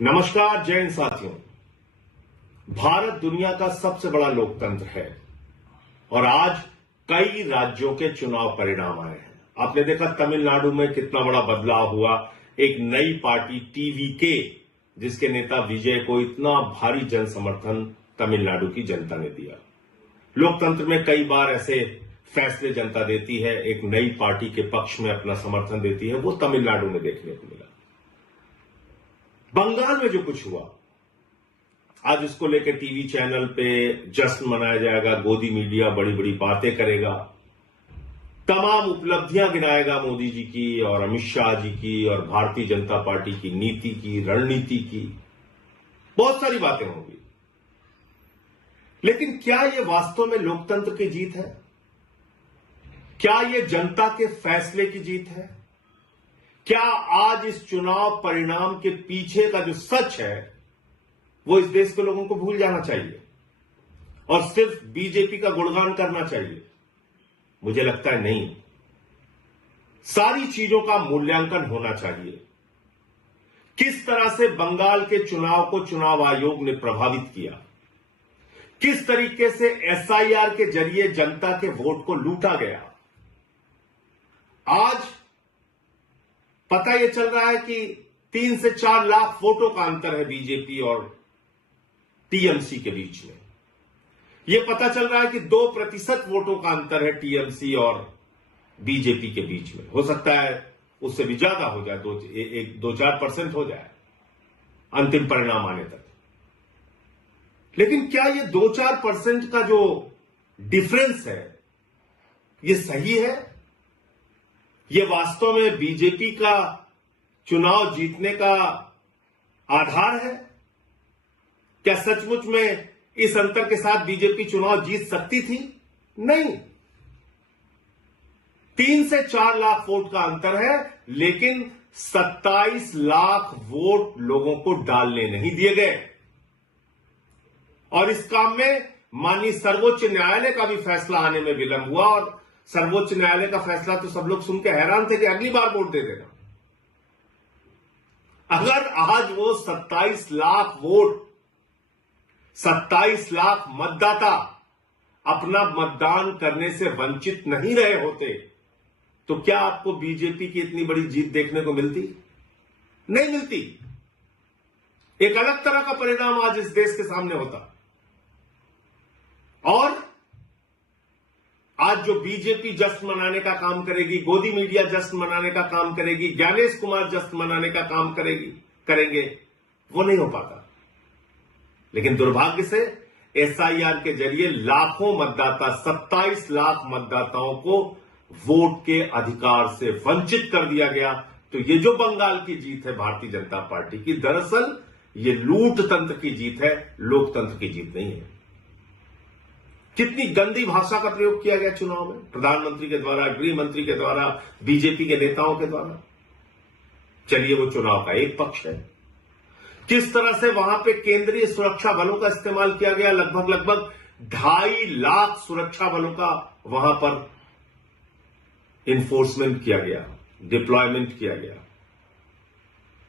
नमस्कार जय हिंद साथियों। भारत दुनिया का सबसे बड़ा लोकतंत्र है और आज कई राज्यों के चुनाव परिणाम आए हैं। आपने देखा तमिलनाडु में कितना बड़ा बदलाव हुआ। एक नई पार्टी टीवीके, जिसके नेता विजय को इतना भारी जन समर्थन तमिलनाडु की जनता ने दिया। लोकतंत्र में कई बार ऐसे फैसले जनता देती है, एक नई पार्टी के पक्ष में अपना समर्थन देती है। वो तमिलनाडु में देखने को मिला। बंगाल में जो कुछ हुआ, आज उसको लेकर टीवी चैनल पे जश्न मनाया जाएगा, गोदी मीडिया बड़ी बड़ी बातें करेगा, तमाम उपलब्धियां गिनाएगा मोदी जी की और अमित शाह जी की और भारतीय जनता पार्टी की नीति की, रणनीति की, बहुत सारी बातें होंगी। लेकिन क्या यह वास्तव में लोकतंत्र की जीत है? क्या यह जनता के फैसले की जीत है? क्या आज इस चुनाव परिणाम के पीछे का जो सच है वो इस देश के लोगों को भूल जाना चाहिए और सिर्फ बीजेपी का गुणगान करना चाहिए? मुझे लगता है नहीं। सारी चीजों का मूल्यांकन होना चाहिए। किस तरह से बंगाल के चुनाव को चुनाव आयोग ने प्रभावित किया, किस तरीके से एसआईआर के जरिए जनता के वोट को लूटा गया। आज पता यह चल रहा है कि 3 से 4 लाख वोटों का अंतर है बीजेपी और टीएमसी के बीच में। यह पता चल रहा है कि 2% वोटों का अंतर है टीएमसी और बीजेपी के बीच में। हो सकता है उससे भी ज्यादा हो जाए, 2-4% हो जाए अंतिम परिणाम आने तक। लेकिन क्या यह 2-4% का जो डिफरेंस है यह सही है? यह वास्तव में बीजेपी का चुनाव जीतने का आधार है? क्या सचमुच में इस अंतर के साथ बीजेपी चुनाव जीत सकती थी? नहीं। 3 से 4 लाख वोट का अंतर है, लेकिन 27 लाख वोट लोगों को डालने नहीं दिए गए। और इस काम में माननीय सर्वोच्च न्यायालय का भी फैसला आने में विलंब हुआ और सर्वोच्च न्यायालय का फैसला तो सब लोग सुन के हैरान थे कि अगली बार वोट दे देगा। अगर आज वो 27 लाख वोट, 27 लाख मतदाता अपना मतदान करने से वंचित नहीं रहे होते तो क्या आपको बीजेपी की इतनी बड़ी जीत देखने को मिलती? नहीं मिलती। एक अलग तरह का परिणाम आज इस देश के सामने होता। और आज जो बीजेपी जश्न मनाने का काम करेगी, गोदी मीडिया जश्न मनाने का काम करेगी, ज्ञानेश कुमार जश्न मनाने का काम करेंगे, वो नहीं हो पाता। लेकिन दुर्भाग्य से एसआईआर के जरिए लाखों मतदाता, 27 लाख मतदाताओं को वोट के अधिकार से वंचित कर दिया गया। तो ये जो बंगाल की जीत है भारतीय जनता पार्टी की, दरअसल ये लूट तंत्र की जीत है, लोकतंत्र की जीत नहीं है। कितनी गंदी भाषा का प्रयोग किया गया चुनाव में, प्रधानमंत्री के द्वारा, गृह मंत्री के द्वारा, बीजेपी के नेताओं के द्वारा। चलिए वो चुनाव का एक पक्ष है। किस तरह से वहां पे केंद्रीय सुरक्षा बलों का इस्तेमाल किया गया, लगभग 2.5 लाख सुरक्षा बलों का वहां पर इन्फोर्समेंट किया गया, डिप्लॉयमेंट किया गया।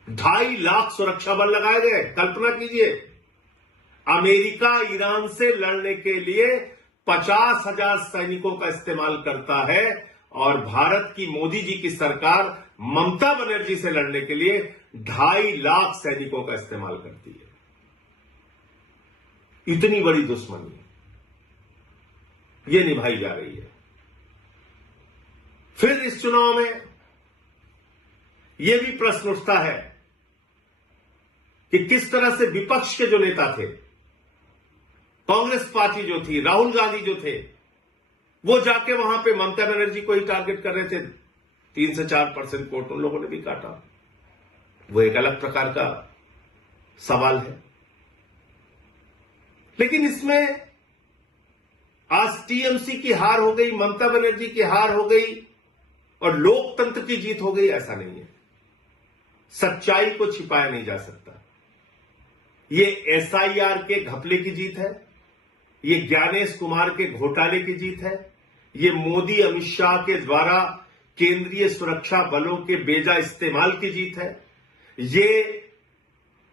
2.5 लाख सुरक्षा बल लगाए गए। कल्पना कीजिए, अमेरिका ईरान से लड़ने के लिए 50,000 सैनिकों का इस्तेमाल करता है और भारत की मोदी जी की सरकार ममता बनर्जी से लड़ने के लिए 2.5 लाख सैनिकों का इस्तेमाल करती है। इतनी बड़ी दुश्मनी ये निभाई जा रही है। फिर इस चुनाव में यह भी प्रश्न उठता है कि किस तरह से विपक्ष के जो नेता थे, कांग्रेस पार्टी जो थी, राहुल गांधी जो थे, वो जाके वहां पे ममता बनर्जी को ही टारगेट कर रहे थे। 3 से 4% वोट उन लोगों ने भी काटा। वो एक अलग प्रकार का सवाल है। लेकिन इसमें आज टीएमसी की हार हो गई, ममता बनर्जी की हार हो गई और लोकतंत्र की जीत हो गई, ऐसा नहीं है। सच्चाई को छिपाया नहीं जा सकता। ये एसआईआर के घपले की जीत है, ये ज्ञानेश कुमार के घोटाले की जीत है, ये मोदी अमित शाह के द्वारा केंद्रीय सुरक्षा बलों के बेजा इस्तेमाल की जीत है, ये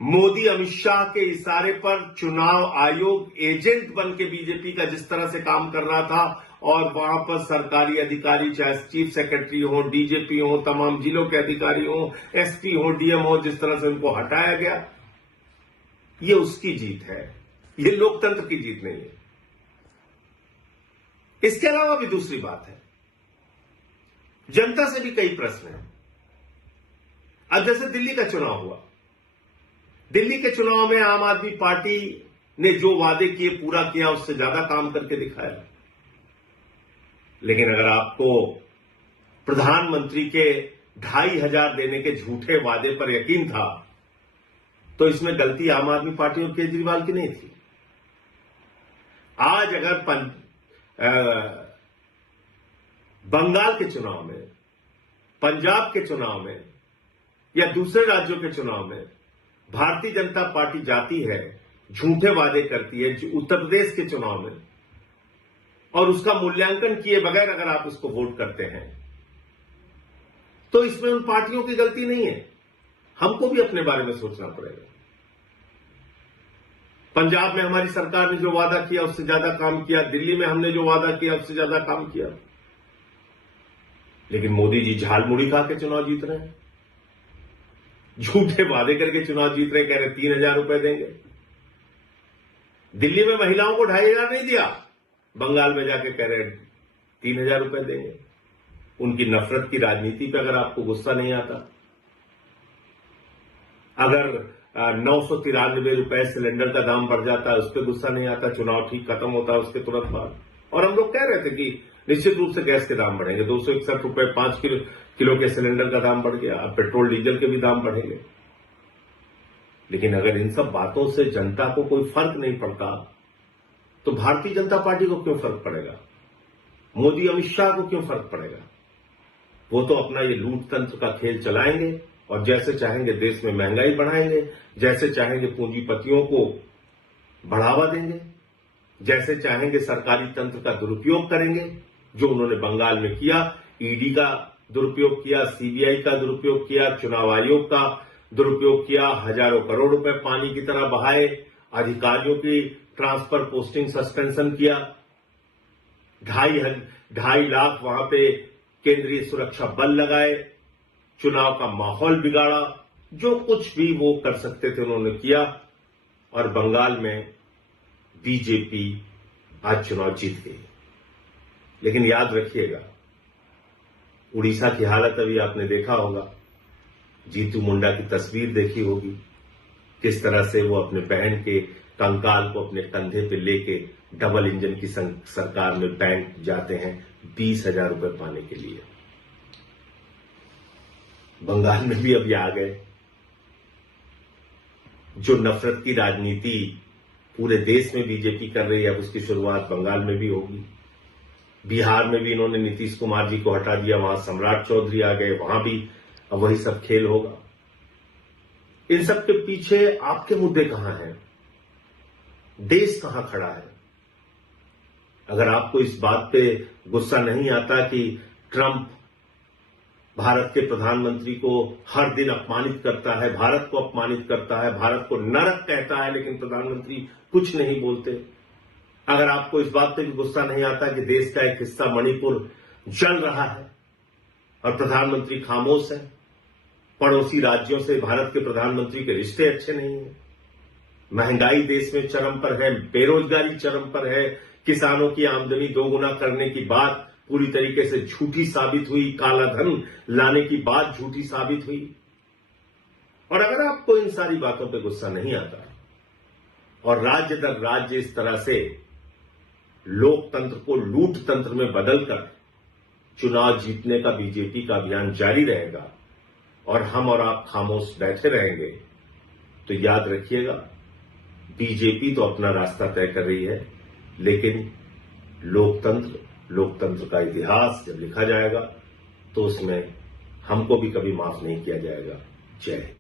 मोदी अमित शाह के इशारे पर चुनाव आयोग एजेंट बन के बीजेपी का जिस तरह से काम कर रहा था और वहां पर सरकारी अधिकारी चाहे चीफ सेक्रेटरी हो, डीजीपी हो, तमाम जिलों के अधिकारी हो, एसपी हो, डीएम हो, जिस तरह से उनको हटाया गया, ये उसकी जीत है, ये लोकतंत्र की जीत नहीं है। इसके अलावा भी दूसरी बात है, जनता से भी कई प्रश्न हैं। अब जैसे दिल्ली का चुनाव हुआ, दिल्ली के चुनाव में आम आदमी पार्टी ने जो वादे किए पूरा किया, उससे ज्यादा काम करके दिखाया। लेकिन अगर आपको प्रधानमंत्री के 2,500 देने के झूठे वादे पर यकीन था, तो इसमें गलती आम आदमी पार्टी और केजरीवाल की नहीं थी। आज अगर बंगाल के चुनाव में, पंजाब के चुनाव में या दूसरे राज्यों के चुनाव में भारतीय जनता पार्टी जाती है, झूठे वादे करती है, उत्तर प्रदेश के चुनाव में, और उसका मूल्यांकन किए बगैर अगर आप उसको वोट करते हैं, तो इसमें उन पार्टियों की गलती नहीं है। हमको भी अपने बारे में सोचना पड़ेगा। पंजाब में हमारी सरकार ने जो वादा किया उससे ज्यादा काम किया, दिल्ली में हमने जो वादा किया उससे ज्यादा काम किया, लेकिन मोदी जी झाल मुड़ी खा के चुनाव जीत रहे हैं, झूठे वादे करके चुनाव जीत रहे, कह रहे 3,000 रुपए देंगे। दिल्ली में महिलाओं को 2,500 नहीं दिया, बंगाल में जाके कह रहे 3,000 रुपए देंगे। उनकी नफरत की राजनीति पे अगर आपको गुस्सा नहीं आता, अगर 993 रुपए सिलेंडर का दाम बढ़ जाता है उस पर गुस्सा नहीं आता, चुनाव ठीक खत्म होता है उसके तुरंत बाद, और हम लोग कह रहे थे कि निश्चित रूप से गैस के दाम बढ़ेंगे, 261 रुपए 5 किलो के सिलेंडर का दाम बढ़ गया, अब पेट्रोल डीजल के भी दाम बढ़ेंगे। लेकिन अगर इन सब बातों से जनता को कोई फर्क नहीं पड़ता, तो भारतीय जनता पार्टी को क्यों फर्क पड़ेगा? मोदी अमित शाह को क्यों फर्क पड़ेगा? वो तो अपना ये लूट तंत्र का खेल चलाएंगे और जैसे चाहेंगे देश में महंगाई बढ़ाएंगे, जैसे चाहेंगे पूंजीपतियों को बढ़ावा देंगे, जैसे चाहेंगे सरकारी तंत्र का दुरुपयोग करेंगे, जो उन्होंने बंगाल में किया। ईडी का दुरुपयोग किया, सीबीआई का दुरुपयोग किया, चुनाव आयोग का दुरुपयोग किया, हजारों करोड़ रुपए पानी की तरह बहाए, अधिकारियों की ट्रांसफर पोस्टिंग सस्पेंशन किया, 2.5 लाख वहां पे केंद्रीय सुरक्षा बल लगाए, चुनाव का माहौल बिगाड़ा, जो कुछ भी वो कर सकते थे उन्होंने किया, और बंगाल में बीजेपी आज चुनाव जीत गई। लेकिन याद रखिएगा, उड़ीसा की हालत अभी आपने देखा होगा, जीतू मुंडा की तस्वीर देखी होगी, किस तरह से वो अपने बहन के कंकाल को अपने कंधे पे लेके डबल इंजन की सरकार में बैंक जाते हैं 20,000 रुपए पाने के लिए। बंगाल में भी अभी आ गए। जो नफरत की राजनीति पूरे देश में बीजेपी कर रही है, अब उसकी शुरुआत बंगाल में भी होगी। बिहार में भी इन्होंने नीतीश कुमार जी को हटा दिया, वहां सम्राट चौधरी आ गए, वहां भी अब वही सब खेल होगा। इन सब के पीछे आपके मुद्दे कहां हैं? देश कहां खड़ा है? अगर आपको इस बात पे गुस्सा नहीं आता कि ट्रंप भारत के प्रधानमंत्री को हर दिन अपमानित करता है, भारत को अपमानित करता है, भारत को नरक कहता है, लेकिन प्रधानमंत्री कुछ नहीं बोलते, अगर आपको इस बात पे भी गुस्सा नहीं आता कि देश का एक हिस्सा मणिपुर जल रहा है और प्रधानमंत्री खामोश है, पड़ोसी राज्यों से भारत के प्रधानमंत्री के रिश्ते अच्छे नहीं है, महंगाई देश में चरम पर है, बेरोजगारी चरम पर है, किसानों की आमदनी दोगुना करने की बात पूरी तरीके से झूठी साबित हुई, काला धन लाने की बात झूठी साबित हुई, और अगर आपको इन सारी बातों पे गुस्सा नहीं आता और राज्य दर राज्य इस तरह से लोकतंत्र को लूट तंत्र में बदलकर चुनाव जीतने का बीजेपी का अभियान जारी रहेगा और हम और आप खामोश बैठे रहेंगे, तो याद रखिएगा, बीजेपी तो अपना रास्ता तय कर रही है, लेकिन लोकतंत्र का इतिहास जब लिखा जाएगा तो उसमें हमको भी कभी माफ नहीं किया जाएगा। जय हिंद।